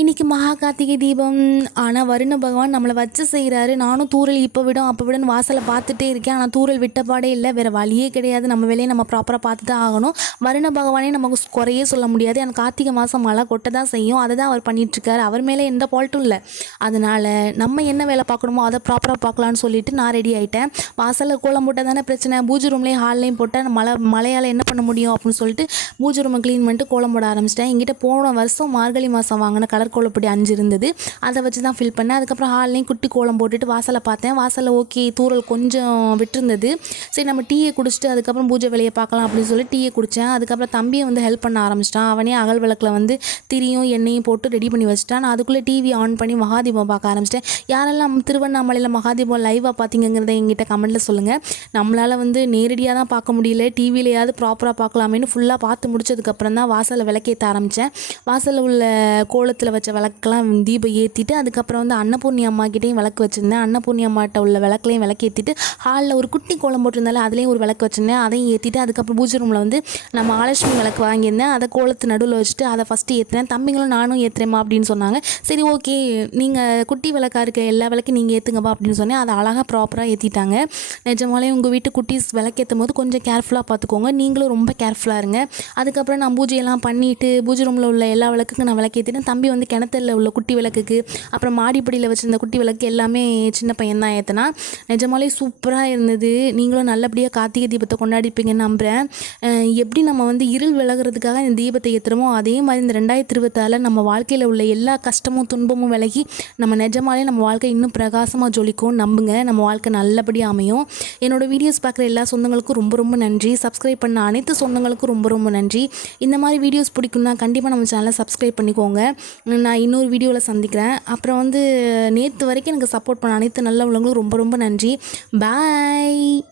இன்றைக்கி மகா கார்த்திகை தீபம் ஆனால் வருண பகவான் நம்மளை வச்சு செய்கிறாரு நானும் தூரல் இப்போ விடும் அப்போ விடும் வாசலை பார்த்துட்டே இருக்கேன். ஆனால் தூரல் விட்டப்பாடே இல்லை வேறு வழியே கிடையாது. நம்ம வேலையை நம்ம ப்ராப்பராக பார்த்து தான் ஆகணும். வருண பகவானே நமக்கு குறையே சொல்ல முடியாது. எனக்கு கார்த்திகை மாதம் மழை கொட்ட தான் செய்யும். அதை தான் அவர் பண்ணிகிட்ருக்காரு அவர் மேலே எந்த ஃபால்ட்டும் இல்லை. அதனால் நம்ம என்ன வேலை பார்க்கணுமோ அதை ப்ராப்பராக பார்க்கலான்னு சொல்லிட்டு நான் ரெடி ஆகிட்டேன் வாசலில் கோலம் போட்டால் தானே பிரச்சனை. பூஜை ரூம்லேயும் ஹால்லையும் போட்டால் மழை மழையால் என்ன பண்ண முடியும் அப்படின்னு சொல்லிட்டு பூஜை ரூமை க்ளீன் பண்ணிட்டு கோலம் போட ஆரம்பிச்சிட்டேன். எங்கிட்ட போன வருஷம் மார்கழி மாதம் வாங்கின கலர் கோலப்பொடி அஞ்சு இருந்தது. அதை வச்சு தான் ஃபில் பண்ணேன். அதுக்கப்புறம் ஹால்லையும் குட்டி கோலம் போட்டுட்டு வாசலை பார்த்தேன். வாசலில் ஓகே தூரல் கொஞ்சம் விட்டுருந்தது. சரி நம்ம டீயை குடிச்சிட்டு அதுக்கப்புறம் பூஜை வேலையை பார்க்கலாம் அப்படின்னு சொல்லி டீயை குடித்தேன் அதுக்கப்புறம் தம்பியை வந்து ஹெல்ப் பண்ண ஆரம்பிச்சிட்டான். அவனே அகல் விளக்கில் வந்து திரியும் எண்ணெயும் போட்டு ரெடி பண்ணி வச்சிட்டான். நான் அதுக்குள்ளே டிவி ஆன் பண்ணி மகாதீபம் பார்க்க ஆரம்பிச்சிட்டேன். யாரெல்லாம் திருவண்ணாமலையில் மகாதீபம் லைவாக பார்த்தீங்கிறத எங்கிட்ட கமெண்ட்டில் சொல்லுங்கள் நம்மளால் வந்து நேரடியாக தான் பார்க்க முடியல. டிவிலையாவது ப்ராப்பராக பார்க்கலாமேன்னு ஃபுல்லாக பார்த்து முடிச்சதுக்கப்புறம் தான் வாசலில் விளக்கேற்ற ஆரம்பித்தேன் வாசலில் உள்ள கோலத்தில் வச்ச விளக்கெல்லாம் தீபம் ஏற்றிட்டு அதுக்கப்புறம் வந்து அன்னபூர்ணி அம்மாக்கிட்டேயும் விளக்கு வச்சுருந்தேன். அன்னபூர்ணி அம்மாட்ட உள்ள விளக்குலையும் விளக்கு ஏற்றிட்டு ஹாலில் ஒரு குட்டி கோலம் போட்டிருந்தால அதுலேயும் ஒரு விளக்கு வச்சுருந்தேன். அதையும் ஏற்றிட்டு அதுக்கப்புறம் பூஜை ரூமில் வந்து நான் மகாலட்சுமி விளக்கு வாங்கியிருந்தேன். அதை கோலத்து நடுவில் வச்சுட்டு அதை ஃபஸ்ட்டு ஏற்றுனேன் தம்பிங்களும் நானும் ஏற்றுறேம்மா அப்படின்னு சொன்னாங்க. சரி ஓகே நீங்கள் குட்டி விளக்கா இருக்க எல்லா விளக்கும் நீங்கள் ஏற்றுங்கப்பா அப்படின்னு சொன்னேன். அதை அழகாக ப்ராப்பராக ஏற்றிட்டாங்க நிஜமாலே உங்கள் வீட்டு குட்டீஸ் விளக்கேற்றும் போது கொஞ்சம் கேர்ஃபுல்லாக பார்த்துக்கோங்க நீங்களும் ரொம்ப கேர்ஃபுல்லாக இருங்க. அதுக்கப்புறம் நான் பூஜையெல்லாம் பண்ணிவிட்டு பூஜை ரூமில் உள்ள எல்லா விளக்குக்கும் நான் விளக்கேற்றிட்டேன் தம்பி வந்து கிணத்துல உள்ள குட்டி விளக்குக்கு அப்புறம் மாடிப்படியில் வச்சுருந்த குட்டி விளக்கு எல்லாமே சின்ன பையன் தான் ஏற்றினா நிஜமாலே சூப்பராக இருந்தது. நீங்களும் நல்லபடியாக கார்த்திகை தீபத்தை கொண்டாடிப்பீங்கன்னு நம்புகிறேன் எப்படி நம்ம வந்து இருள் விலகிறதுக்காக இந்த தீபத்தை ஏற்றுறோமோ அதே மாதிரி இந்த ரெண்டாயிரத்தி இருபத்தால நம்ம வாழ்க்கையில் உள்ள எல்லா கஷ்டமும் துன்பமும் விலகி நம்ம நிஜமாலே நம்ம வாழ்க்கை இன்னும் பிரகாசமாக ஜொலிக்கும் நம்புங்க. நம்ம வாழ்க்கை நல்லபடியாக அமையும். என்னோடய வீடியோஸ் பார்க்குற எல்லா சொந்தங்களுக்கும் ரொம்ப ரொம்ப நன்றி. சப்ஸ்கிரைப் பண்ண அனைத்து சொந்தங்களுக்கும் ரொம்ப ரொம்ப நன்றி. இந்த மாதிரி வீடியோஸ் பிடிக்கும்னா கண்டிப்பாக நம்ம சேனலை சப்ஸ்கிரைப் பண்ணிக்கோங்க. நான் இன்னொரு வீடியோவில் சந்திக்கிறேன். அப்புறம் வந்து நேற்று வரைக்கும் எனக்கு சப்போர்ட் பண்ண அனைத்து நல்ல உள்ளவங்களும் ரொம்ப ரொம்ப நன்றி. பாய்